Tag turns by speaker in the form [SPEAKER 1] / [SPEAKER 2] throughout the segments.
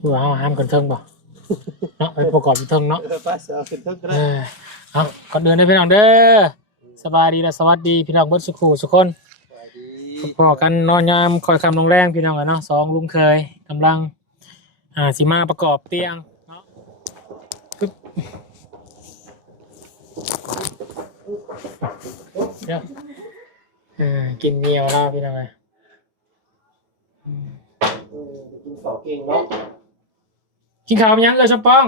[SPEAKER 1] ผู้เอาห้ามกันเทิงบ่ เนาะไปประกอบอยู่เทิงเนาะ
[SPEAKER 2] เออไปเอาขึ้นเทิงก็
[SPEAKER 1] เอ
[SPEAKER 2] ได้
[SPEAKER 1] อเอาก่อนเดินได้พี่น้องเด้อสบายดีและสวัสดีพี่น้องเบิดสุขูสุกคน
[SPEAKER 2] สวัสดี
[SPEAKER 1] พอกันนอนยามคอยคำลงแรงพี่น้องอะเนาะสองลุงเคยกำลังอ่าสิมาประกอบเตียงเนาะปึ๊บเดี๋ยวเออกินเหนียวแล้วพี่น้องเลย
[SPEAKER 2] เออกินข้าเก่งเนาะ
[SPEAKER 1] กินข้าวมั้ยยังเออชมปอง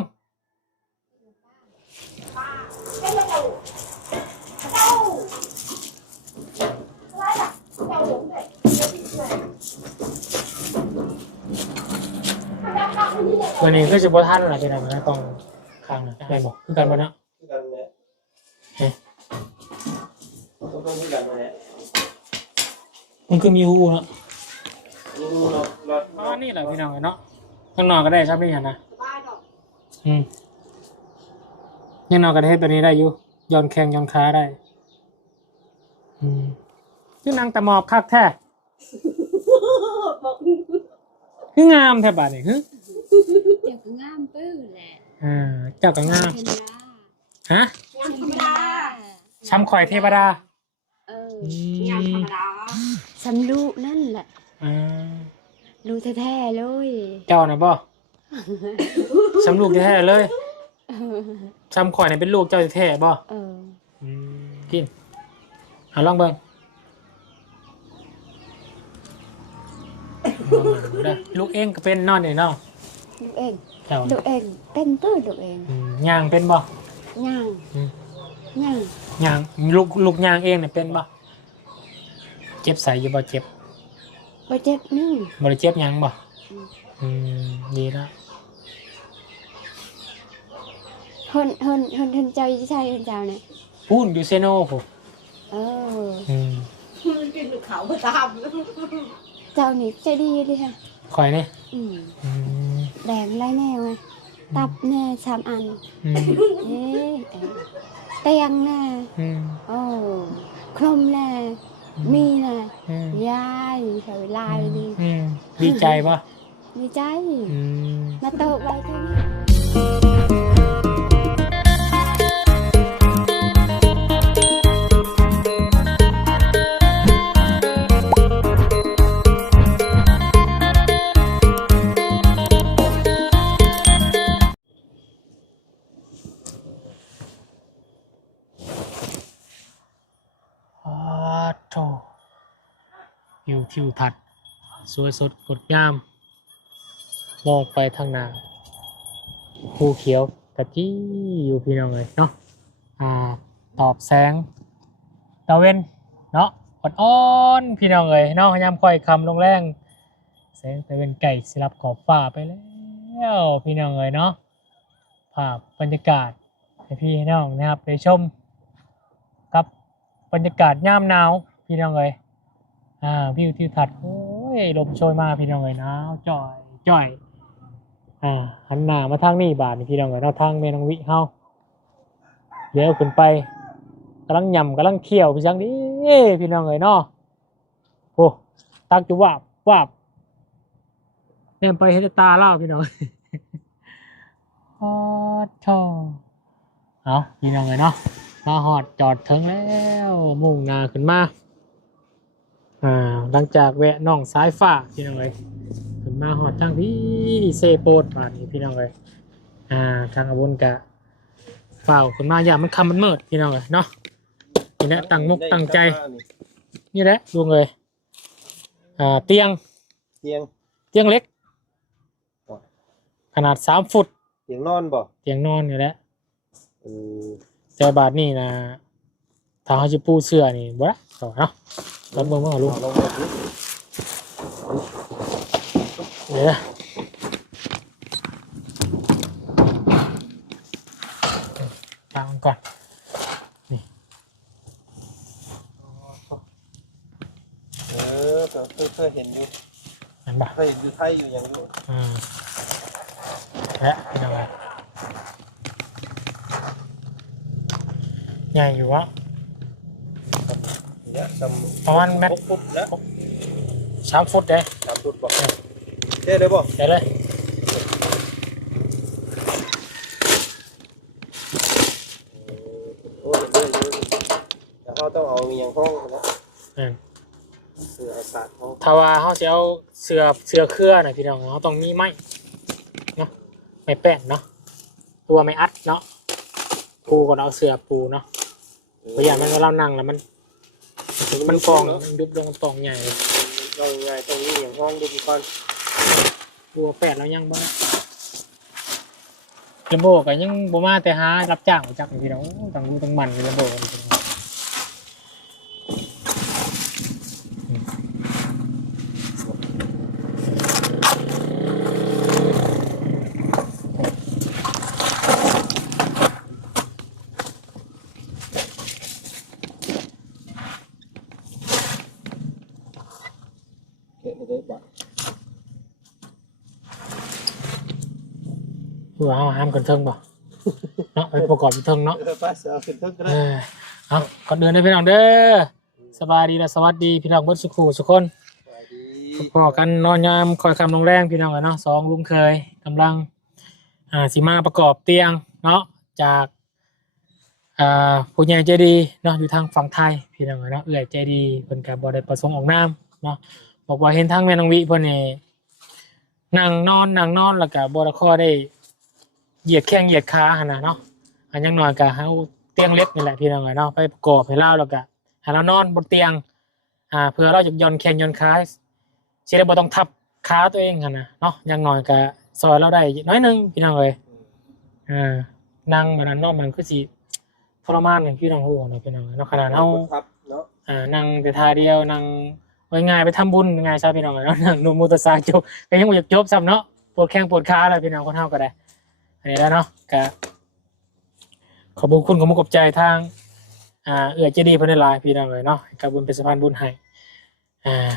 [SPEAKER 1] วันนี้ก็จะบ่ทันอะไรเป็นอะไรนะต้องข้างนะไม่บอกคือกันบ่เนาะ
[SPEAKER 2] คือกันเนี่ย
[SPEAKER 1] เอ๊ะ
[SPEAKER 2] ต้องต้องคือกันมาเนี่ย
[SPEAKER 1] มันคือมีหูเนาะ
[SPEAKER 2] นี่ดูเราเรา
[SPEAKER 1] อ๋อนี่แหละพี่น้องเนาะข้างนอกก็ได้ครับนี่เห็นนะ อืมยังนอกก็ได้เฮ็ดแบบนี้ได้อยู่ย้อนแข้งย้อนขาได้ อืมคือนางตะหมอบคักแท้คืองามแท้บาดนี่คือ
[SPEAKER 3] เดี๋ยวก็งามปื้อแหละ
[SPEAKER 1] อ่าเจ้าก็งาม
[SPEAKER 3] เทนดา
[SPEAKER 1] ฮะ
[SPEAKER 3] งามธรรมดา
[SPEAKER 1] ช้ำข่อยเทวดา
[SPEAKER 3] เออ
[SPEAKER 1] อื
[SPEAKER 3] งามธร
[SPEAKER 1] ม
[SPEAKER 3] รมดาฉันรู้นั่นแหละ
[SPEAKER 1] อ่า
[SPEAKER 3] รู้แท้ๆเลย
[SPEAKER 1] เจ้านะบ่ ช้ำลูกแท้ๆเลยช้ำข่อยนี่เป็นลูกเจ้าแท้ๆบ่
[SPEAKER 3] เออ
[SPEAKER 1] อืมกินเอาลองเบิ่งลองเบิ่งเด้อลูกเองก็เป็นนอนนี่เนาะ
[SPEAKER 3] ลูกเอง
[SPEAKER 1] เจ้า
[SPEAKER 3] ลูกเองเป็นปื้อลูกเอง
[SPEAKER 1] อืมย่างเป็นบ่
[SPEAKER 3] ย่าง
[SPEAKER 1] อืม
[SPEAKER 3] ย่าง
[SPEAKER 1] ย่างลูกลูกย่างเองเนี่ยเป็นบ่เจ็บใส่อยู่บ่เจ็บ
[SPEAKER 3] บ่เจ็บนึ่ง
[SPEAKER 1] บ่ได้เจ็บหยังบ่
[SPEAKER 3] อืม
[SPEAKER 1] อืมดีแล้ว
[SPEAKER 3] เฮินเฮินเฮินเฮินเจ้าอยู่ใช่เฮินเจ้าเนี่ย
[SPEAKER 1] พูนอยู่เซโนผม
[SPEAKER 3] เออ
[SPEAKER 1] อืม
[SPEAKER 4] กินเขาประตาม
[SPEAKER 3] เจ้านี่ใจดีเลยค่ะ
[SPEAKER 1] คอยนี่
[SPEAKER 3] อืม
[SPEAKER 1] อืม
[SPEAKER 3] แดงไรแน่ไงตับแน่สามอัน
[SPEAKER 1] อืม
[SPEAKER 3] เอ๊ะเอ๊ะเตียงแน่
[SPEAKER 1] อืม
[SPEAKER 3] โอ้คลมแน่มีแน่
[SPEAKER 1] อืม
[SPEAKER 3] ยายเฉยลายดี
[SPEAKER 1] อืมดีใจป่ะ
[SPEAKER 3] ดีใจ
[SPEAKER 1] อืม
[SPEAKER 3] มาเติบไว้เท่านี้
[SPEAKER 1] อ้าวโถวิว มองไปทางหน้าภูเขียวกะจี้อยู่พี่น้องเลยเนาะอ่าตอบแสงตะเวนเนาะอ่อนๆพี่น้องเลยเนาะพยายามค่อยคำลงแรงแสงตะเวนไก่สลับขอบฟ้าไปแล้วพี่น้องเลยเนาะภาพบรรยากาศให้พี่น้องนะครับไปชมกับบรรยากาศย่ามหนาวพี่น้องเลยอ่าวิวทิวทัศน์โอ้ยลมโชยมาพี่น้องเลยหนาวจ่อยจ่อย อ่าหันหน้ามาทางนี้บาทนี่พี่น้องเลยเนาะทางเมนองวิเฮาเลี้ยวขึ้นไปกำลังยำกำลังเคี่ยวพี่จังดิพี่น้องเลยเนาะโอ้ตักจุวาบวาบเนี่ยไปเฮดตาเล่าพี่น้องอ๋อชอเอาพี่น้องเลยเนาะมาหอดจอดถึงแล้ว มุ่งหนาขึ้นมา อ่า หลังจากแวะน่องซ้ายฝ่าพี่น้องเลย ขึ้นมาหอดทางพี่เซโปดป่านนี้พี่น้องเลยอ่าทางอาบุญกะเฝ้าขึ้นมาอย่ามันคำมันมืดพี่น้องเลยเนาะนี่แหละตั้งมุกตั้งใจ นี่แหละลุงเลยอ่าเตียง
[SPEAKER 2] เตียง
[SPEAKER 1] เตียงเล็ก ขนาดสามฟุต
[SPEAKER 2] เตียงนอนบ่
[SPEAKER 1] เตียงนอนนี่แหละ
[SPEAKER 2] เออ
[SPEAKER 1] แต่บาทนี่นะถ้าเขาจะปูเสื้อนี่บ่ละต่อเนาะรับมือมาลุง
[SPEAKER 2] เอาลงมาดิ
[SPEAKER 1] เดี๋ยวนะตามก่อน
[SPEAKER 2] เออก็เคยเคยเห็นอยู่
[SPEAKER 1] เห็นปะ
[SPEAKER 2] เคยเห็นอยู่ไทยอยู่อย่างอยู่
[SPEAKER 1] อืมและเป็นยังไงใหญ่อยู่วะ
[SPEAKER 2] เนี่ยจำ
[SPEAKER 1] ประมาณเมตร
[SPEAKER 2] หกฟุตแล้ว
[SPEAKER 1] สามฟุตเด้
[SPEAKER 2] ส ช่เลยบ่ใช่เลยโย
[SPEAKER 1] เดิดิแต่เต้อ
[SPEAKER 2] งเอามียงห้องนะ
[SPEAKER 1] อืม
[SPEAKER 2] เสืออากาศ
[SPEAKER 1] ถ้าว่าเขาจะเอาเสือเสือเครื่อน่ะพี่น้องเขาต้องมีไม้เนาะไม่แป้งเนาะตัวไม่อัดเนาะปูก็เอาเสือปูเนาะประหยัดมันเวลานั่งแล้วมัน มันฟองมันยุบลงตองใหญ่
[SPEAKER 2] ตองใหญ่ตรงนี้อย่างห้องดูดีก่อน
[SPEAKER 1] บัวแปดแล้วยังบ้างลำโบก็ยังบ่มาแต่หารับจ้างมาจากพี่น้องต่างรู้ต่างมันเลยลำโบกนพี่น้อง
[SPEAKER 2] เก็บได้บ้าง
[SPEAKER 1] คือว่าเอา ห้ามกันเทิงบ่เนาะไปประกอบเทิงเนาะ
[SPEAKER 2] เออป้าเสือขึ้นเทิงก็
[SPEAKER 1] เอ
[SPEAKER 2] ได้
[SPEAKER 1] อเอาก่อนเดินได้พี่น้องเด้อสบายดีและสวัสดีพี่น้องเบิดสุขูสุขคน
[SPEAKER 2] สวัสดี
[SPEAKER 1] พอกันนอนยามคอยคำลงแรงพี่น้องอะเนาะสองลุงเคยกำลังอ่าสิมาประกอบเตียงเนาะจากอ่าผู้ใหญ่ใจดีเนาะอยู่ทางฝั่งไทยพี่น้องอะเนาะเอื้อยใจดีเพิ่นก็บ่ได้ประสงค์ออกนามเนาะบอกว่าเห็นทางแม่นางวิเพิ่นนี่นั่งนอนนั่งนอนแล้วก็บ่ได้คอได้ เหยียดแข้งเหยียดขาหั่นน่ะเนาะอันอยังน้อยก็เฮาเตียงเล็กนี่แหละพี่น้องอะเนาะไปประกอบให้เราแล้วก็ให้เรานอนบนเตียงอ่าเพื่อเราจะย่อนแข้งย่อนขาสิได้บ่ต้องทับขาตัวเองหั่นน่ะเนาะอยังน้อยก็ซอยเราได้น้อยหนึงพี่น้องเอ้ยอ่านั่งแบบนั้นเนอกมันคือสิทรมานอย่างที่น้องหูเนาะพี่น้องเนาะขนาดเฮา
[SPEAKER 2] ทับเนาะ
[SPEAKER 1] อ่านั่งแต่ท่าเดียวนั่งไว้ง่ายไปทำบุญง่ายซะพี่น้องเนาะนั่งดูมอเตอร์ไซค์จบก็ยังบ่อยากจบซ้ำเนาะปวดแข้งปวดขาอะไรพี่น้องคนเฮาก็ได้ อันนี้แล้วเนาะก็ขอบคุณขอบคุณขอบใจทางอ่าเอื้อเจดีพิ่นได้หลายพี่น้องเลยเนาะกับบุญเป็นสะพานบุญให้อ่า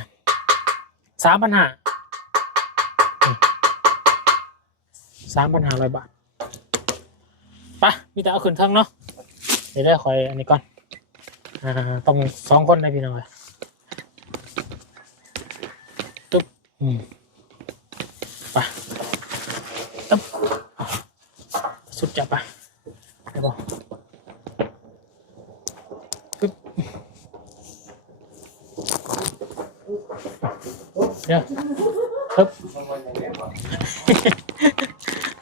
[SPEAKER 1] สามปัญหาสามปัญหาร้อยบาทปะมีแต่เอาขึ้นเทิงเนาะเดี๋ยวได้คอยอันนี้ก่อนอ่าต้องสองคนได้พี่น้องเลยตึ๊บอืมไปะตึ๊บอะสุด จับปะได้ปะตึ๊บเดี๋ยวตึ๊บ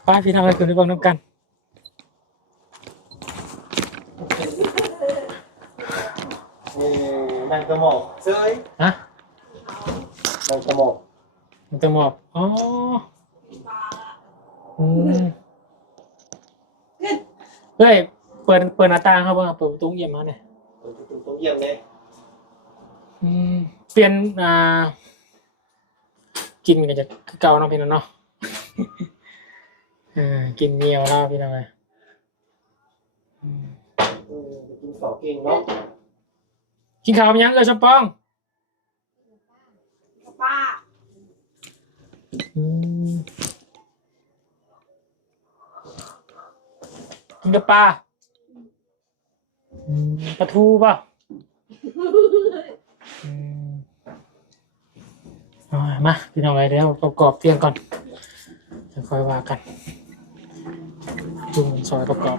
[SPEAKER 1] ไปพี่น้องไปขึ้นไปเบังน้ำกัน
[SPEAKER 2] นี่นั่งกระหมอกเซย
[SPEAKER 1] ฮะ
[SPEAKER 2] นั่งกระหมอก
[SPEAKER 1] มันจะหมอบอ๋ออืม เฮ้ย เปิด เปิดหน้าต่างครับว่าเปิดประตูเยี่ยมมาเนี่ย
[SPEAKER 2] ตรงเยี่ยมเลย
[SPEAKER 1] อืมเปลี่ยน อ่า กินกันจะคือเก่าเนาะพี่น้องเนาะ อ่า กินเหนียวแล้วพี่น้องเลยอืม
[SPEAKER 2] อืมกินข้าวเก่งเนาะ
[SPEAKER 1] กินข้าวกับหยังเออชมปอง
[SPEAKER 4] ป้า
[SPEAKER 1] อืม กินกับปลาอืมปลาทูป่ะอืมเอามาพี่น้องไว้เดี๋ยวประกอบเตียงก่อนจะค่อยว่ากันจุ่มซอยประกอบ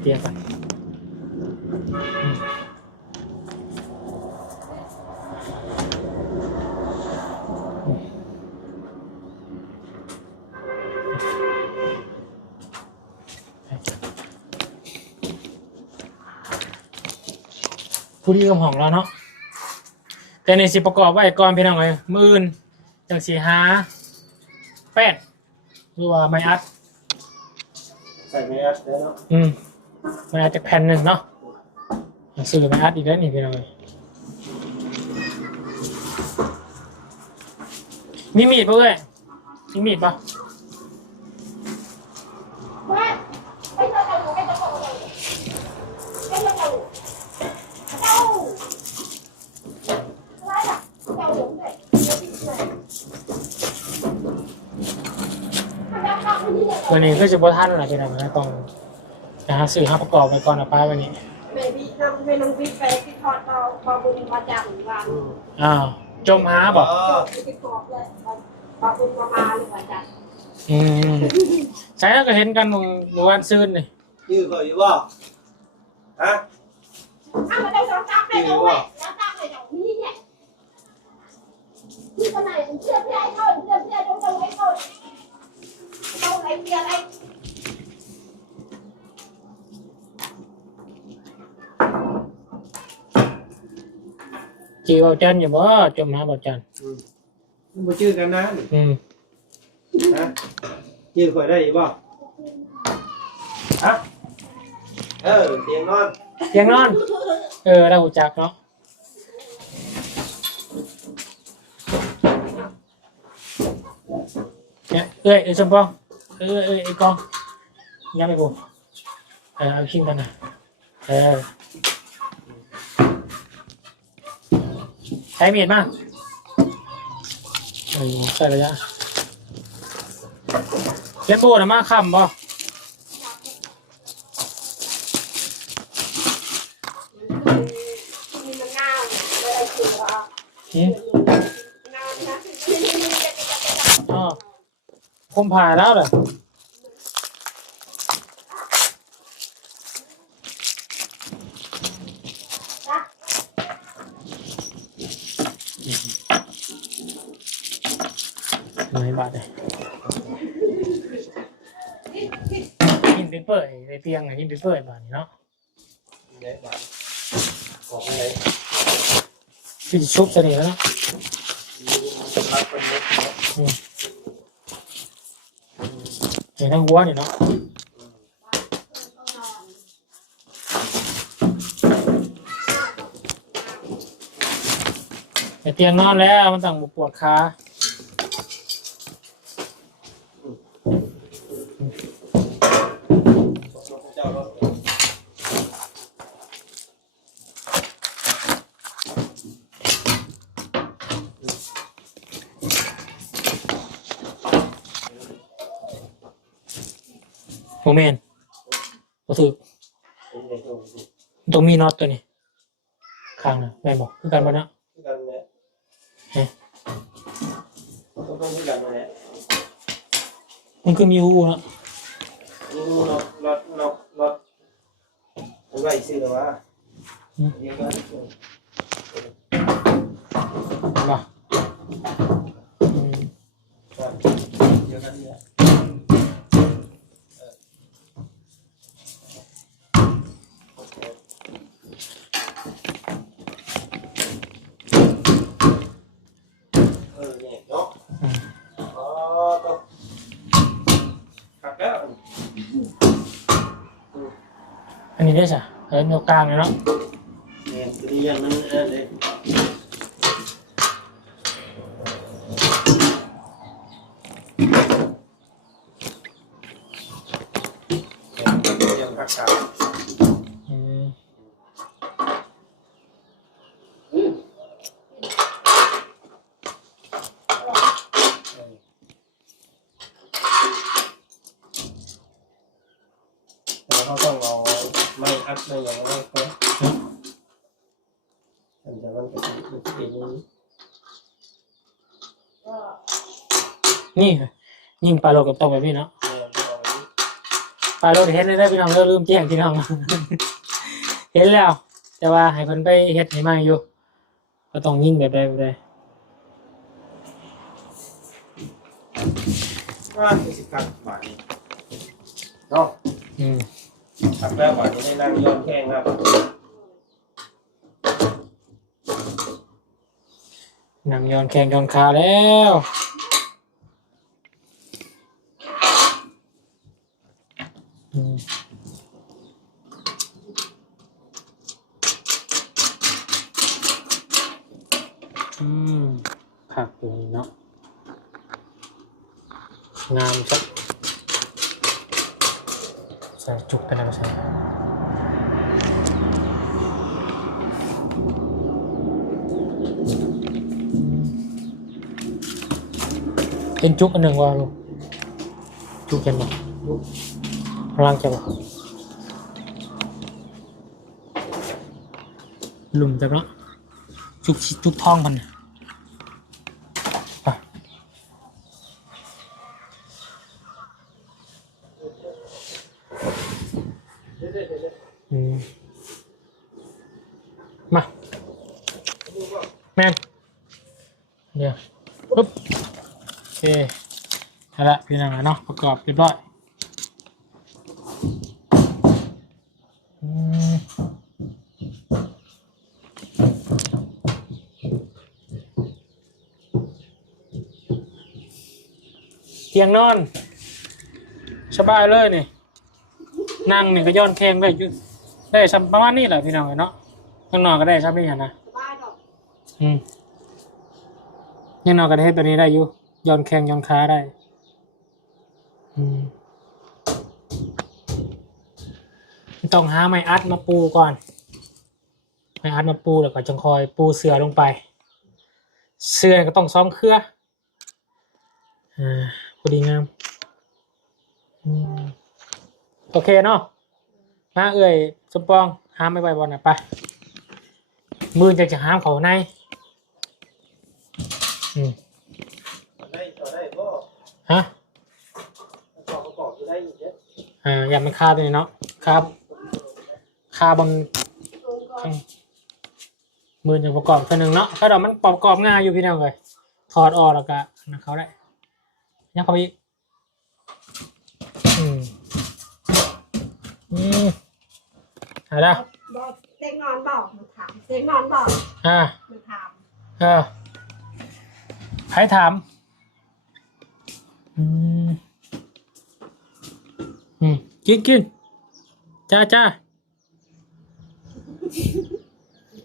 [SPEAKER 1] เตียงกันอืม ผู้ที่กำห้องแล้วเนาะแต่ในสิประกอบไว้ก่อนพี่น้องไว้มืออื่นจังสีหาแป้นหรือว่าไม้อัด
[SPEAKER 2] ใส่เนื้อแล้วเนาะ
[SPEAKER 1] อืมไม้อัดจากแผ่นหนึ่งเนาะซื้อไม้อัดอีกแล้วนี่พี่น้องเอ้ยมีมีดปะเอ้ยมีมีดปะ
[SPEAKER 4] ไม่ไม่ต้องเอาไม่ต้องเอาไม่ต้องเอาเจ้าอะไรล่ะเจ้าหลงเลยเดี๋ยวติดเลยถ้าจะเข้าไปที่เนี่ย
[SPEAKER 1] วันนี้ก็จะบทันอะไรพี่น้องนะต้องนะฮะซื้อห้าประกอบไปก่อนนะป้าวันนี้
[SPEAKER 4] เบบี้นำเมนูบิ๊กไปที่ทอดเราพอบุญมาจากหรือว่า
[SPEAKER 2] อืม
[SPEAKER 1] อ้าวจมหาบอก
[SPEAKER 2] อ๋อ
[SPEAKER 4] ไปกรอบเลยพอบุญมามาหรือว่าจาก
[SPEAKER 1] อืมใช่แล้วก็เห็นกันเมื่อวันซืนนี่
[SPEAKER 2] ยืดก่อนอยู่บ่ฮะ
[SPEAKER 4] อ้าวมาได้สองจับเลย
[SPEAKER 2] ชื่อว่า
[SPEAKER 4] แล้วตั้งเลยเดี๋ยวนี้เนี่ยที่ขนาดเชื่อเพื่อให้เข้าเชื่อเพื่อต้องต้องให้เข้าต้องอะไรเพื่ออะไร
[SPEAKER 1] จีเบา จันอย่าบ่จมหาเบาจัน
[SPEAKER 2] อืมบ่ชื่อกันนะ
[SPEAKER 1] อืม
[SPEAKER 2] นะชื่อข่อยได้อีกบ่ฮะ เออเอ
[SPEAKER 1] อเออกเนาะเนี่ยเอ้ยไอ้สมปองยเอ้ยไอ้กองยังไม่กูเออเอาชิงกันนะเออใช้มีดมาเออใส่ระยะเล่นโบนะมาคำบ่
[SPEAKER 4] มีมะนาวเลยเชื่อว่า
[SPEAKER 1] หืม
[SPEAKER 4] นาวนะนี่นี่นี่จะจะจะ
[SPEAKER 1] อ๋อผมผ่าแล้วเหรอไม่บาด เลยกินไปเปื่อยไปเตียงไงกินไปเปื่อยบาดนี้เนาะ
[SPEAKER 2] ได้บ่บอกอะไร
[SPEAKER 1] พี่ชุบเสน่ห์แล้วเนาะ
[SPEAKER 2] เห็
[SPEAKER 1] นทั้งหัวนี่เนาะเตียงนอนแล้วมันต่างปวดขา
[SPEAKER 2] เจ้าเนาะ
[SPEAKER 1] โมเมนก็ถือ
[SPEAKER 2] ผมได้ตรงนี้
[SPEAKER 1] ตรงมีน็อตตัวนี้ข้างนะแม่นบอกคือกันบ่เนาะ
[SPEAKER 2] คือกันแหละ
[SPEAKER 1] เฮ้ย
[SPEAKER 2] ต้องต้องคือกันแหละ
[SPEAKER 1] มันคือมีหูเนาะ
[SPEAKER 2] นี่นกรถนกรถผมไว้ซื้อแล้วว่าเดี๋ยวก็
[SPEAKER 1] มาอืม
[SPEAKER 2] เดี๋ยวกันเนี่ยเออเนี่ยเนาะอ๋อต้องขับแล้ว
[SPEAKER 1] อันนี้ได้สะเออโยกกลางเลยเนาะ
[SPEAKER 2] เนี่ยตัวนี้ยังนั่นเออเลยยังพักขา
[SPEAKER 1] อืม
[SPEAKER 2] แล้วเขาต้องเอาไม่ อัดไม่อย่างไรเพื่อทำจากนั้นก็จะเป็นอย่างนี้
[SPEAKER 1] นี่ยิงปลาโลกับตรงไปพี่เนาะ
[SPEAKER 2] เนี่ยที่เอาไว้
[SPEAKER 1] ปลาโลเฮ็ดได้ได้พี่น้องเราลืมแจ้งพี่น้องเห็นแล้ว แต่ว่าให้เพิ่นไปเฮ็ดให้ใหม่อยู่ ก็ต้องยิงแบบใดแบบใด
[SPEAKER 2] ว่าสิกัดบาทนี้เนาะ
[SPEAKER 1] อืม
[SPEAKER 2] ขับแล้วบานี้ได้นั่งย้อนแข้งครับ
[SPEAKER 1] นั่งย้อนแข้งย้อนขาแล้วอืมผักอยู่นี่เนาะงามจัง ใส่จุกไปแล้วใส่เป็นจุกอันหนึ่งว่าลูกจุกเห็นบ่พลังจะบ่หลุมจังเนาะจุกจุกท้องมันน่ะไปอืมมา แม่นเดี๋ยวปุ๊บโอ เคเอาละพี่น้องเนาะประกอบเรียบร้อยเตียงนอน สบายเลยนี่นั่งนี่ก็ย้อนแข้งได้อยู่ได้ซ้ำประมาณนี้แหละพี่น้องเนาะข้างนอกก็ได้ซ้ำนี่นะ
[SPEAKER 4] สบายดอก
[SPEAKER 1] อืมยังนอนกันเทศตัวนี้ได้อยู่ ย้อนแข้งย้อนขาได้ต้องหาไม้อัดมาปูก่อนไม้อัดมาปูแล้วก็จังคอยปูเสือลงไป เสือก็ต้องซ้อมเครืออ่าพอดีงามอโอเคเนาะมาเอ่ยสมปองหามไม่ไหวบอลนะไปมือจะจะหามเขาในอืม
[SPEAKER 2] ได้ต่อได้บ่
[SPEAKER 1] ฮะ
[SPEAKER 2] ประกอบประกอบอยู่ได้อีกเด้อ
[SPEAKER 1] อ่าอย่ามันคาตัวนี้เนาะครับคาบนข้างมือจะประกอบตัวหนึ่งเนาะถ้าเรามันประกอบง่ายอยู่พี่น้องเลยถอดออกแล้วก็อันนะเขาได้ยังเขาไปอีกอืมอืมเอะไร
[SPEAKER 4] บอกเด็กนอนบอกมันถามเด็กนอนบอก
[SPEAKER 1] อ่า
[SPEAKER 4] มันถาม
[SPEAKER 1] เออใครถามอืมอืม กินกินจ้าจ้า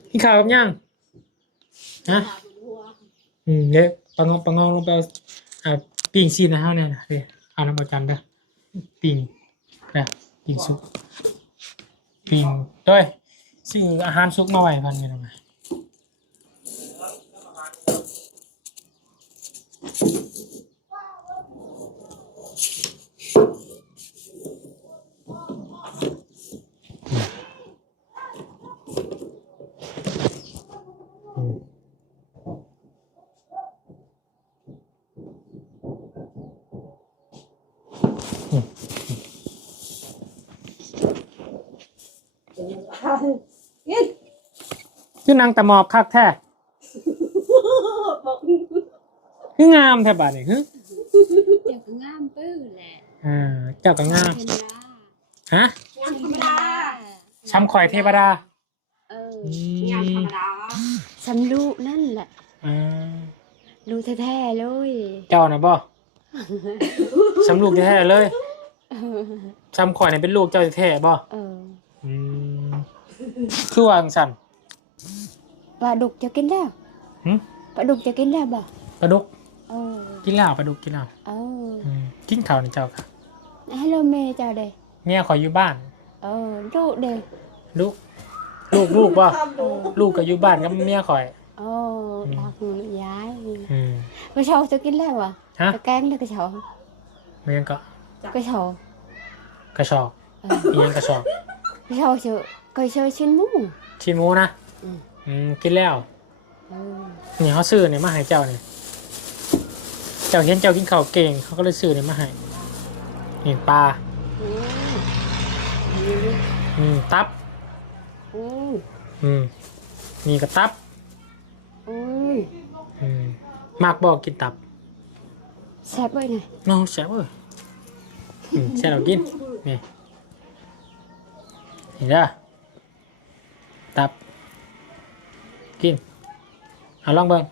[SPEAKER 1] กินข้าวกับยังฮะอืมเดี๋ยวปังงปังงลงไปอ่าปิ่งซีนนะเฮาเนี่ยนะเดี๋ยวเอาน้ำประจันเด้อปิ่งนะปิ่งสุกปิ่งด้วยซื้ออาหารสุกมาไว้กันนี่ทำไมอืม
[SPEAKER 4] กิน
[SPEAKER 1] คือนางตะหมอบคักแท้
[SPEAKER 4] บอก
[SPEAKER 1] คืองามแท้บาดนี่ฮึ
[SPEAKER 3] เดี๋ยวก็งามปื้อแหละ
[SPEAKER 1] อ่าเจ้าก็งาม
[SPEAKER 3] เทวดา
[SPEAKER 1] ฮะ
[SPEAKER 4] งานธรรมดา
[SPEAKER 1] ช้ำข่อยเทวดา
[SPEAKER 3] เออ
[SPEAKER 1] อื
[SPEAKER 4] งานธร
[SPEAKER 1] ม
[SPEAKER 4] รมดา
[SPEAKER 3] สำลูนั่นแหละ
[SPEAKER 1] อ่า
[SPEAKER 3] รู้แท้ๆเลย
[SPEAKER 1] เจ้าน่ะบ่ช้ำลูกแท้ๆเลยช้ำข่อยเนี่ยเป็นลูกเจ้าแท้ๆบ่
[SPEAKER 3] เออ
[SPEAKER 1] อืม คือว่าจังซั่น
[SPEAKER 3] ปลาดุกจะกินแล้ว
[SPEAKER 1] หึ
[SPEAKER 3] ปลาดุกจะกินแล้วบ่
[SPEAKER 1] ปลาดุก
[SPEAKER 3] เออ
[SPEAKER 1] กินแล้วปลาดุกกินแล้ว
[SPEAKER 3] เออ
[SPEAKER 1] อืมกินข้าวนี่เจ้าค่ะ
[SPEAKER 3] ให้เราเมย์เจ้าเด้
[SPEAKER 1] เมียข่อยอยู่บ้าน
[SPEAKER 3] เออลูกเด้
[SPEAKER 1] ลูก ลูกลูกบ่
[SPEAKER 4] ทำดู
[SPEAKER 1] ลูกก็อยู่บ้านกับเมียข่อย
[SPEAKER 3] โอ้รักหนูย้าย
[SPEAKER 1] อืม
[SPEAKER 3] กระเช้าจะกินแล้วบ่
[SPEAKER 1] ฮะ
[SPEAKER 3] ตะแกงแล้วกระเช้า
[SPEAKER 1] เมียก็
[SPEAKER 3] กระเช้าก
[SPEAKER 1] ระชอก
[SPEAKER 3] เออ
[SPEAKER 1] เอียงกระชอก
[SPEAKER 3] กระเช้าเชอะกระเช้าชิ้นหมู
[SPEAKER 1] ชินหมูนะ
[SPEAKER 3] อืม
[SPEAKER 1] อืมกินแล้ว
[SPEAKER 3] เออ
[SPEAKER 1] นี่เขาซื้อเนี่ยมาให้เจ้าเนี่ยเจ้าเห็นเจ้ากินข้าวเก่ง เขาก็เลยซื้อเนี่ยมาให้นี่ปลา
[SPEAKER 3] อืม
[SPEAKER 1] อืม ตับ
[SPEAKER 3] อืม
[SPEAKER 1] อืม นี่ก็ตับ
[SPEAKER 3] อืม
[SPEAKER 1] อืม มากบอกกินตับ
[SPEAKER 3] แซ่บไว้หน่อย
[SPEAKER 1] โน้แซ่บเว้ยอืมแซ่บเรากิน นี่เห็นเด้อ ตับ กิน เอาลองเบิ่ง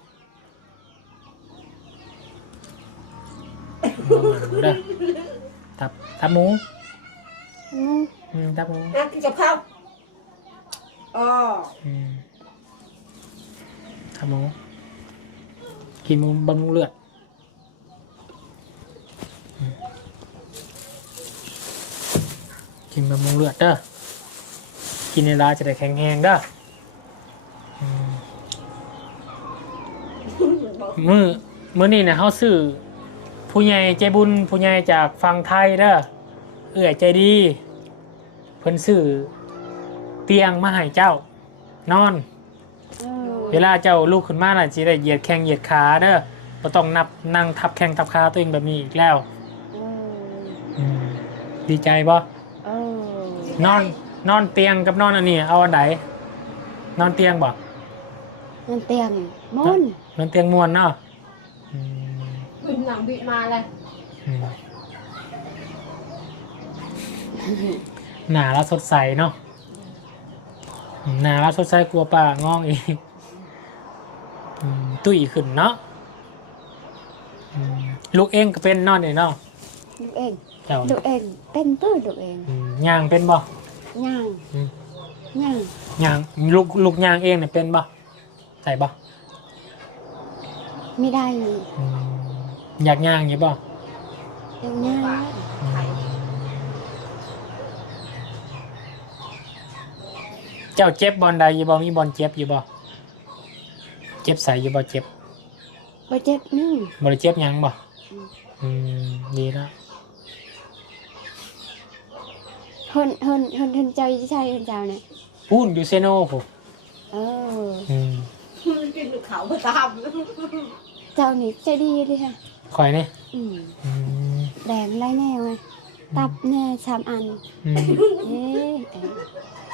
[SPEAKER 1] ลองมาดูเด้อตับตับหมู
[SPEAKER 3] อืม
[SPEAKER 1] อืมตับหมู
[SPEAKER 4] งานกินกับข้าวอ๋อ
[SPEAKER 1] อืมตับหมูกินหมูบำรุงเลือดอืมกินบำรุงเลือดเด้อ กินในร้านจะได้แข็งแรงเด้ออืมมือมือนี่นะเขาซื้อผู้ใหญ่ใจบุญผู้ใหญ่จากฝั่งไทยเด้อเอื้อใจดี เพิ่นซื้อเตียงมาให้เจ้านอน
[SPEAKER 3] เออ
[SPEAKER 1] เวลาเจ้าลูกขึ้นมาน่ะสิได้เหยียดแข้งเหยียดขาเด้อบ่ต้องนับนั่งทับแข้งทับขาตัวเองแบบนี้อีกแล้ว
[SPEAKER 3] เออ
[SPEAKER 1] อืมดีใจบ่
[SPEAKER 3] เออ
[SPEAKER 1] นอน นอนเตียงกับนอนอันนี้ เอาอันไหนนอนเตียงบ่
[SPEAKER 3] มันเตียงมุน
[SPEAKER 1] นอนเตียงมวนเนาะอืม
[SPEAKER 4] บินหลังบินมาเลย
[SPEAKER 1] อืมหนาแล้วสดใสเนาะอืมหนาแล้วสดใสกลัวป่างองอีกอืมตุ้ยขึ้นเนาะอืมลูกเองก็เป็นเนอนเนี่ยเนาะ
[SPEAKER 3] ลูกเอง
[SPEAKER 1] เจ้า
[SPEAKER 3] ลูกเองเป็นตื้อลูกเอง
[SPEAKER 1] อืมย่างเป็นบ่
[SPEAKER 3] ย่าง
[SPEAKER 1] อืม
[SPEAKER 3] ย่าง
[SPEAKER 1] ย่างลูกลูกย่างเองเนี่ยเป็นบ่ใส่บ่
[SPEAKER 3] ไม่ได้
[SPEAKER 1] อืมอยากย่างอยู่บ่
[SPEAKER 3] ยังย่าง
[SPEAKER 1] เจ้าเจ็บบอลใดอยู่บ่มีบอลเจ็บอยู่บ่เจ็บใส่อยู่บ่เจ็บ
[SPEAKER 3] บ่เจ็บนึ่ง
[SPEAKER 1] บ่ได้เจ็บหยังบ่อืมดีแล้ว
[SPEAKER 3] เฮินเฮินเฮินเฮินเจ้าอยู่ใช่เฮินเจ้าเนี่ย
[SPEAKER 1] พูนอยู่เซโนผม
[SPEAKER 3] เออ
[SPEAKER 1] อืม
[SPEAKER 4] กินเขาไปตาม
[SPEAKER 3] เจ้านี่ใจดีเลยค่ะ
[SPEAKER 1] คอยนี่
[SPEAKER 3] อืม
[SPEAKER 1] อืม
[SPEAKER 3] แดงไรแน่ไงตับแน่สามอัน
[SPEAKER 1] อืม
[SPEAKER 3] เอ๊ะ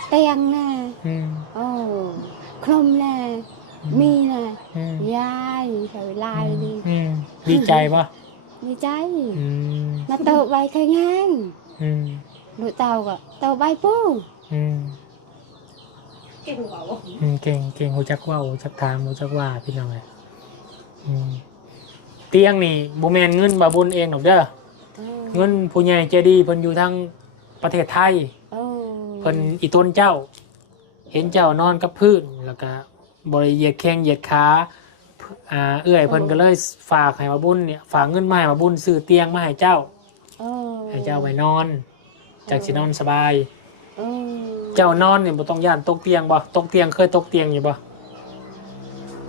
[SPEAKER 3] เตียงแน่
[SPEAKER 1] อืม
[SPEAKER 3] โอ้คลมแน่มีแน่
[SPEAKER 1] อืม
[SPEAKER 3] ยายเฉยลายดี
[SPEAKER 1] อืมดีใจป่ะ
[SPEAKER 3] ดีใจ
[SPEAKER 1] อืม
[SPEAKER 3] มาเตาใบไข่งาง
[SPEAKER 1] อืม
[SPEAKER 3] ดูเตาก็เตาใบปู
[SPEAKER 1] อืม
[SPEAKER 4] กินเขา
[SPEAKER 1] อืมเก่งเก่งหูจักเว่าหูจักถามหูจักว่าพี่น้องเลยอืมเตียงนี่บ่แม่นเงินบ่บุญเองหรอกเด้อ
[SPEAKER 3] เออ
[SPEAKER 1] เงินผู้ใหญ่ใจดีเพิ่นอยู่ทางประเทศไทย
[SPEAKER 3] เออ
[SPEAKER 1] เพิ่นอีต้นเจ้า เห็นเจ้านอนกับพื้นแล้วก็บริเหยียดแข้งเหยียดขาอ่าเอื้อยเพิ่นก็เลยฝากให้มาบุญเนี่ยฝากเงินมาให้มาบุญซื้อเตียงมาให้เจ้า
[SPEAKER 3] เออ
[SPEAKER 1] ให้เจ้าไปนอน จากสินอนสบาย
[SPEAKER 3] เออ
[SPEAKER 1] เจ้านอนเนี่ยบ่ต้องย่านตกเตียงบ่ตกเตียงเคยตกเตียงอยู่บ่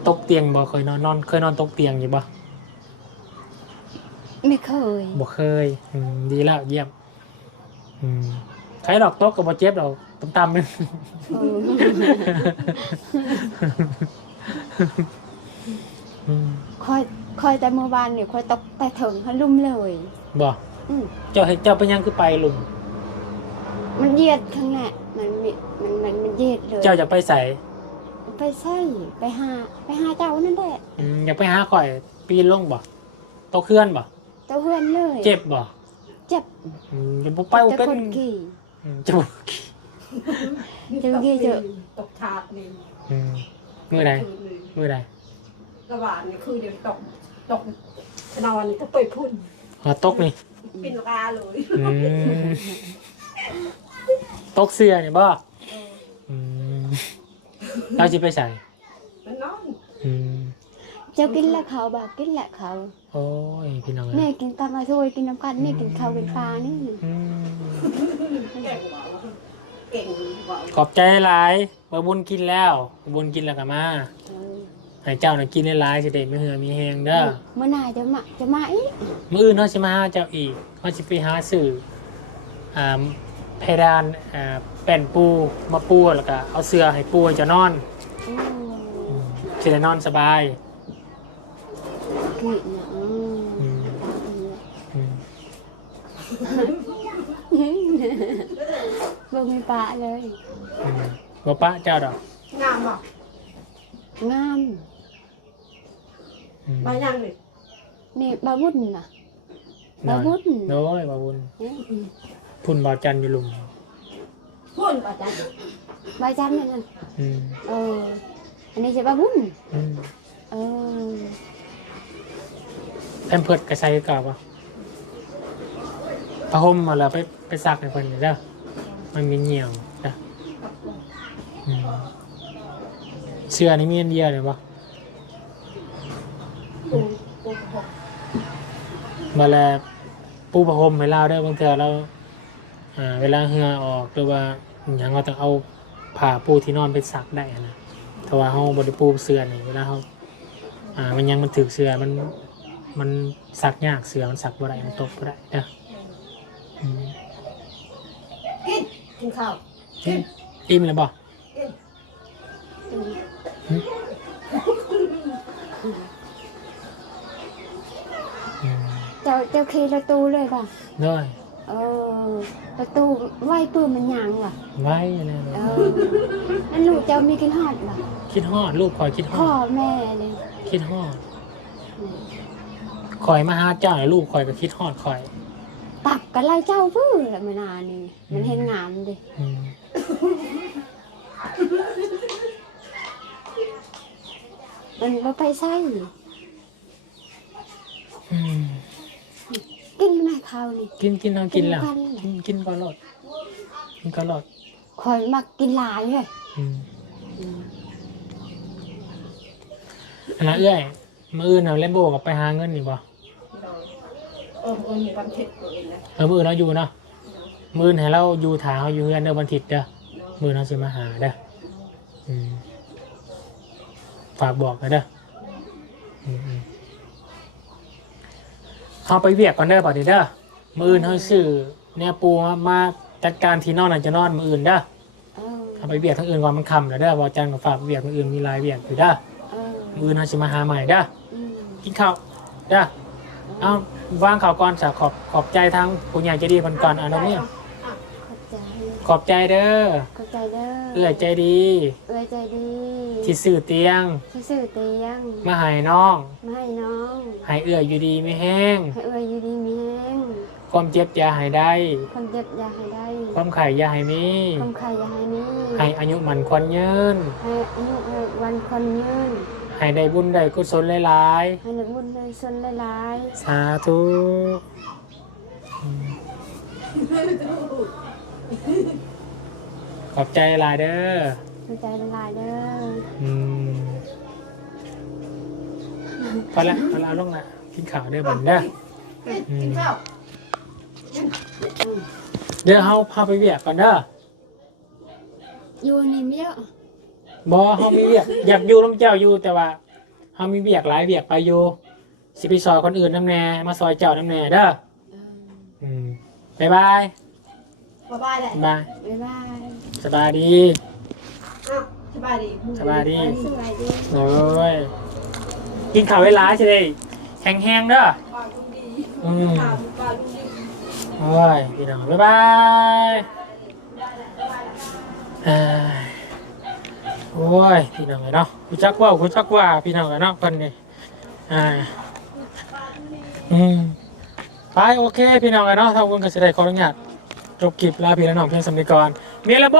[SPEAKER 1] ตกเตียงบ่เคยนอนนอน เคยนอนตกเตียงอยู่บ่
[SPEAKER 3] ไม่เคย
[SPEAKER 1] บ่เคยอืมดีแล้วเยี่ยมอืมใครดอกตกก็บ่เจ็บดอกต่ำๆนึง
[SPEAKER 3] เออ
[SPEAKER 1] อืม
[SPEAKER 3] คอยคอยแต่เมื่อวานเนี่ยคอยตกแต่ถึงเขาลุ่มเลย
[SPEAKER 1] บ่
[SPEAKER 3] อืม
[SPEAKER 1] เจ้าเห็นเจ้าเป็นหยังคือไปลุง
[SPEAKER 3] มันเหยียดข้างหน้ามันมีมันมันมันเหยียดเลย
[SPEAKER 1] เจ้าจะไปใส่
[SPEAKER 3] ไปใส่ไปหาไปหาเจ้านั่นแหละ
[SPEAKER 1] อืมอยากไปหาข่อย ปีนลงบ่โตะเคลื่อนบ่
[SPEAKER 3] เจ้าเพื่อนเลย
[SPEAKER 1] เจ็บบ่
[SPEAKER 3] เจ็บ
[SPEAKER 1] อืมจะบ่ไปบ่
[SPEAKER 3] จะ
[SPEAKER 1] เป็น
[SPEAKER 3] คนขี่
[SPEAKER 1] อืมจะบ่
[SPEAKER 3] เดี๋ยวกี้เจอ
[SPEAKER 4] ตกถาดนี่
[SPEAKER 1] อืมมือใดมือใด
[SPEAKER 4] ระหว่างนี่คือเดี๋ยวตกตกนอนนี่ก็เปิดพุ่น
[SPEAKER 1] อ๋อตกนี่
[SPEAKER 4] เป็นกาเลย
[SPEAKER 1] อืม ตกเสื้อนี่บ่อืมเราสิไปใส่
[SPEAKER 4] มันนอน
[SPEAKER 1] อืม
[SPEAKER 3] เจ้ากินและเขาบ่ากินและเขา
[SPEAKER 1] โอ้ยพี่น้อง
[SPEAKER 3] แม่
[SPEAKER 1] เอ้ย
[SPEAKER 3] กินตามมาช่วยกินน้ำกันแม่กินข้าวกินปลานี่
[SPEAKER 1] อืม
[SPEAKER 4] เก่งกว่าเก่งกว่า
[SPEAKER 1] ขอบใจหลายบ่บุญกินแล้วบ่บุญกินแล้วก็มา
[SPEAKER 3] เออ
[SPEAKER 1] ให้เจ้าน่ะกินหลายๆสิได้มีเหือมีแฮงเด้อ
[SPEAKER 3] เมื่อไหร่จะมาจะมาอีก
[SPEAKER 1] มื่ออื่นเขาสิมาหาเจ้าอีกเขาสิไปหาสื่ออ่า เพดานอ่าแป้นปูมาปูแล้วก็เอาเสื้อให้ปูให้เจะนอน
[SPEAKER 3] โอ้
[SPEAKER 1] สิได้นอนสบาย
[SPEAKER 3] กินนะอืม
[SPEAKER 1] อืมอืม
[SPEAKER 3] บ่มีปลาเลย
[SPEAKER 1] อืมบ่ปะเจ้าดอก
[SPEAKER 4] งามบ่
[SPEAKER 3] งาม
[SPEAKER 1] อืม
[SPEAKER 4] มายังนี่
[SPEAKER 3] นี่บาบุญน่ะ
[SPEAKER 1] น้อย
[SPEAKER 3] บาบุญ
[SPEAKER 1] โน้ยบาบุญ
[SPEAKER 3] เอ๊ะ
[SPEAKER 1] พุ่นบาวจันทร์อยู่ลุม
[SPEAKER 4] พุ่นป่ะจ๊ะ
[SPEAKER 3] ใบจันทร์นั่นน่ะ
[SPEAKER 1] อืม
[SPEAKER 3] เอออันนี้จะบาบุญ
[SPEAKER 1] อืม
[SPEAKER 3] เออ
[SPEAKER 1] แพมเพิร์ดกระใส่กลับอะพระห่มมาแล้วไปไปซักให้เพิ่นเด้อมันมีเหนียวจ้ะอืมเสื้อนี่มีอันเดียวเลยปะ
[SPEAKER 4] ปูปูหก
[SPEAKER 1] มาแลปูประหมให้เราได้อบางเทื่อเรา อ่าเวลาเหงื่อออกหรือว่าอหย่างเราต้องเอาผ้าปูที่นอนไปซักได้อะนะถ้าว่าเราบริปูเสื้อนี่เวลาเขาอ่ามันยังมันถึกเสื้อมันมันซักยากเสื้อมันซักบ่ได้มันตกบ่ได้นะอืม
[SPEAKER 4] กินกินข้าว
[SPEAKER 1] อิ่มอิ่มเลยบ่
[SPEAKER 4] กิน
[SPEAKER 1] อืม
[SPEAKER 3] เจ้าเจ้าขี่รถตู้เลยป่ะ
[SPEAKER 1] ด้วย
[SPEAKER 3] เออ ประตูไหวปืนมันยังว่ะ
[SPEAKER 1] ไว้อะไร
[SPEAKER 3] เออนั่นลูกเจ้ามีกินฮอดว่ะ
[SPEAKER 1] คิดฮอดลูกคอยคิดฮ
[SPEAKER 3] พ่อ
[SPEAKER 1] อด
[SPEAKER 3] แม่เลย
[SPEAKER 1] คิดฮอดคอยมาหาเจ้าแล้วลูกคอยก็คิดฮอดคอย
[SPEAKER 3] ตักกันไล่เจ้าพื้นละมานานนี่มันเห็นงามดิ
[SPEAKER 1] อืม
[SPEAKER 3] มันบ่ไปใส่
[SPEAKER 1] อืม
[SPEAKER 3] กินแม่ข้าวนี่
[SPEAKER 1] กินกินเอากินแล้ว
[SPEAKER 3] กินกันเหรอ
[SPEAKER 1] กินกินก็รอดกินก็รอด
[SPEAKER 3] คอยมักกินหลายเลย
[SPEAKER 1] อืมอันนั้นเอ้อยมืออื่นเอาเล่นโบกับไปหาเงินนี่บ่
[SPEAKER 4] เออมันมีความเผ็ดตัวเองนะ
[SPEAKER 1] เออมืออื่นเราอยู่เนาะมืออื่นให้เราอยู่ถาเขาอยู่เงินเด้อวันอาทิตย์เด้อมืออื่นเราจะมาหาเด้ออืมฝากบอกกันเด้ออืมอืม เขาไปเวียกก่อนเด้อป่ะเด้อมืออื่นเขาซื้อเนี่ยปูมามาจัดการที่นอนน่ะจะนอนมืออื่นเด้อ
[SPEAKER 3] เออ
[SPEAKER 1] เอาไปเวียกทั้งอื่นก่อนมันคำแล้วเด้อวอจันทร์กับฝากเวียกทั้งอื่นมีหลายเวียกอยู่เด้อ
[SPEAKER 3] เออ
[SPEAKER 1] มืออื่นเขาจะมาหาใหม่เด้อ
[SPEAKER 3] อืม
[SPEAKER 1] กินข้าวเด้อเอาวางข่าวก่อนสาขอบขอบใจทั้งผู้ใหญ่ใจดีคนก่อนอะน้องเนี่ย
[SPEAKER 3] ขอบใจ
[SPEAKER 1] ขอบใจเด้อ
[SPEAKER 3] ขอบใจเด้อ
[SPEAKER 1] เอื้อใจดี
[SPEAKER 3] เอื้อใจดี
[SPEAKER 1] ที่ซื้อเตียง
[SPEAKER 3] ที่ซื้อเตียง
[SPEAKER 1] มาให้น้อง
[SPEAKER 3] มาให้น้อง
[SPEAKER 1] ให้เอื้ออยู่ดีไม่แห้ง
[SPEAKER 3] ให้เอื้ออยู่ดีมีแห้ง
[SPEAKER 1] ความเจ็บอย่าให้ได้
[SPEAKER 3] คนเจ็บอย่าให้ได้
[SPEAKER 1] ความไข่อย่าให้มี
[SPEAKER 3] ความใครอย่าให้มี
[SPEAKER 1] ให้อายุมันควันยืน
[SPEAKER 3] ให้อายุวันคนยืน
[SPEAKER 1] ให้ได้บุญได้กุศลหลาย
[SPEAKER 3] ให้ได้บุญได้สนหลาย
[SPEAKER 1] ๆ สาธุอืมขอบใจหลายเด้อ
[SPEAKER 3] ๆมีใจหลายๆเด้อ
[SPEAKER 1] อืมพอละพอละเอาลงละกินข้าวเด้อบันเด้ออื
[SPEAKER 4] กิน
[SPEAKER 1] ม
[SPEAKER 4] ข้าว
[SPEAKER 3] อืม
[SPEAKER 1] เดี๋ยวเฮาพาไปเวียกก่อนเด้อ
[SPEAKER 3] อยู่นี่เมีย
[SPEAKER 1] บ่เฮามีเวียกอยากอยู่น้ำเจ้าอยู่แต่ว่าเฮามีเวียกหลายเวียกไปอยู่สิไปซอยคนอื่นน้ำแน่มาซอยเจ้าน้ำแน่เด้ออืมบ๊ายบาย
[SPEAKER 4] สบายแหละ
[SPEAKER 1] บ๊ายบาย
[SPEAKER 3] บ๊ายบาย
[SPEAKER 1] สบายดี
[SPEAKER 4] อ้าวสบายดี
[SPEAKER 1] สบายดี
[SPEAKER 3] สบายดี
[SPEAKER 1] โอ้ยกินข้าวเวลาใช่ไหมแห้งๆเด้อ
[SPEAKER 4] ปากลุงดี
[SPEAKER 1] อืม
[SPEAKER 4] ข้าวปากลุงดี
[SPEAKER 1] โอ้ยพี่น้องบ๊ายบายเอ้ยโอ้ยพี่น้องเนาะกูจักว่ากูจักว่าพี่น้องเนาะคนนี้อ่าอืมไปโอเคพี่น้องเนาะถ้าคุณก็จะได้ขออนุญาตจบคลิปลาพี่และน้องเพียงสำนึกก่อนเมียลัมโบ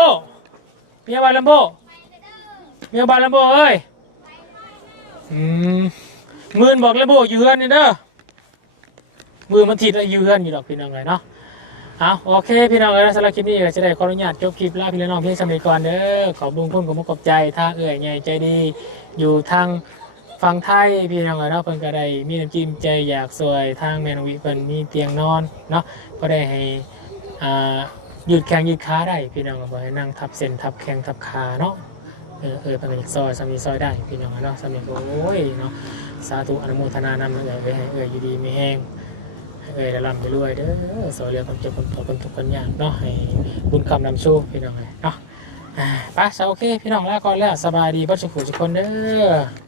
[SPEAKER 1] เมียบาลัมโบเมียบาลัมโบเอ้ยอืมมื่นบอกลัมโบอยู่เฮือนนี่เด้อมือมันถิดแล้วอยู่เฮือนอยู่ดอกพี่น้องเลยเนาะเอาโอเคพี่น้องเอ๋ยสำหรับคลิปนี้ก็จะได้ขออนุญาตจบคลิปลาพี่น้องเพียงสมัยก่อนเด้อขอบุญพุ่นขอมุกขอบใจถ้าเอ่ยใหญ่ใจดีอยู่ทางฝั่งไทยพี่น้องเอ๋ยเนาะเพิ่นก็ได้มีน้ำจิ้มใจอยากสวยทางแมนวิเพิ่นมีเตียงนอนเนาะก็ได้ให้อ่า ยืดแข้งยืดขาได้พี่น้องก็ให้นั่งทับเส้นทับแข้งทับขาเนาะเออเออเพิ่นก็อยากซอยสามีซอยได้พี่น้องเนาะสามีโอ้ยเนาะสาธุอนุโมทนานำเอ่ยให้เออยู่ดีไมีแห้งเอ้ยได้รำได้รวยเด้อสวยเรือคนเจ็บคนตกคนทุกข์คนยากเนาะให้บุญคำนำสู้พี่น้องเลยเนาะไปโอเคพี่น้องลาก่อนแล้วสบายดีพ่อสุขุทุคนเด้อ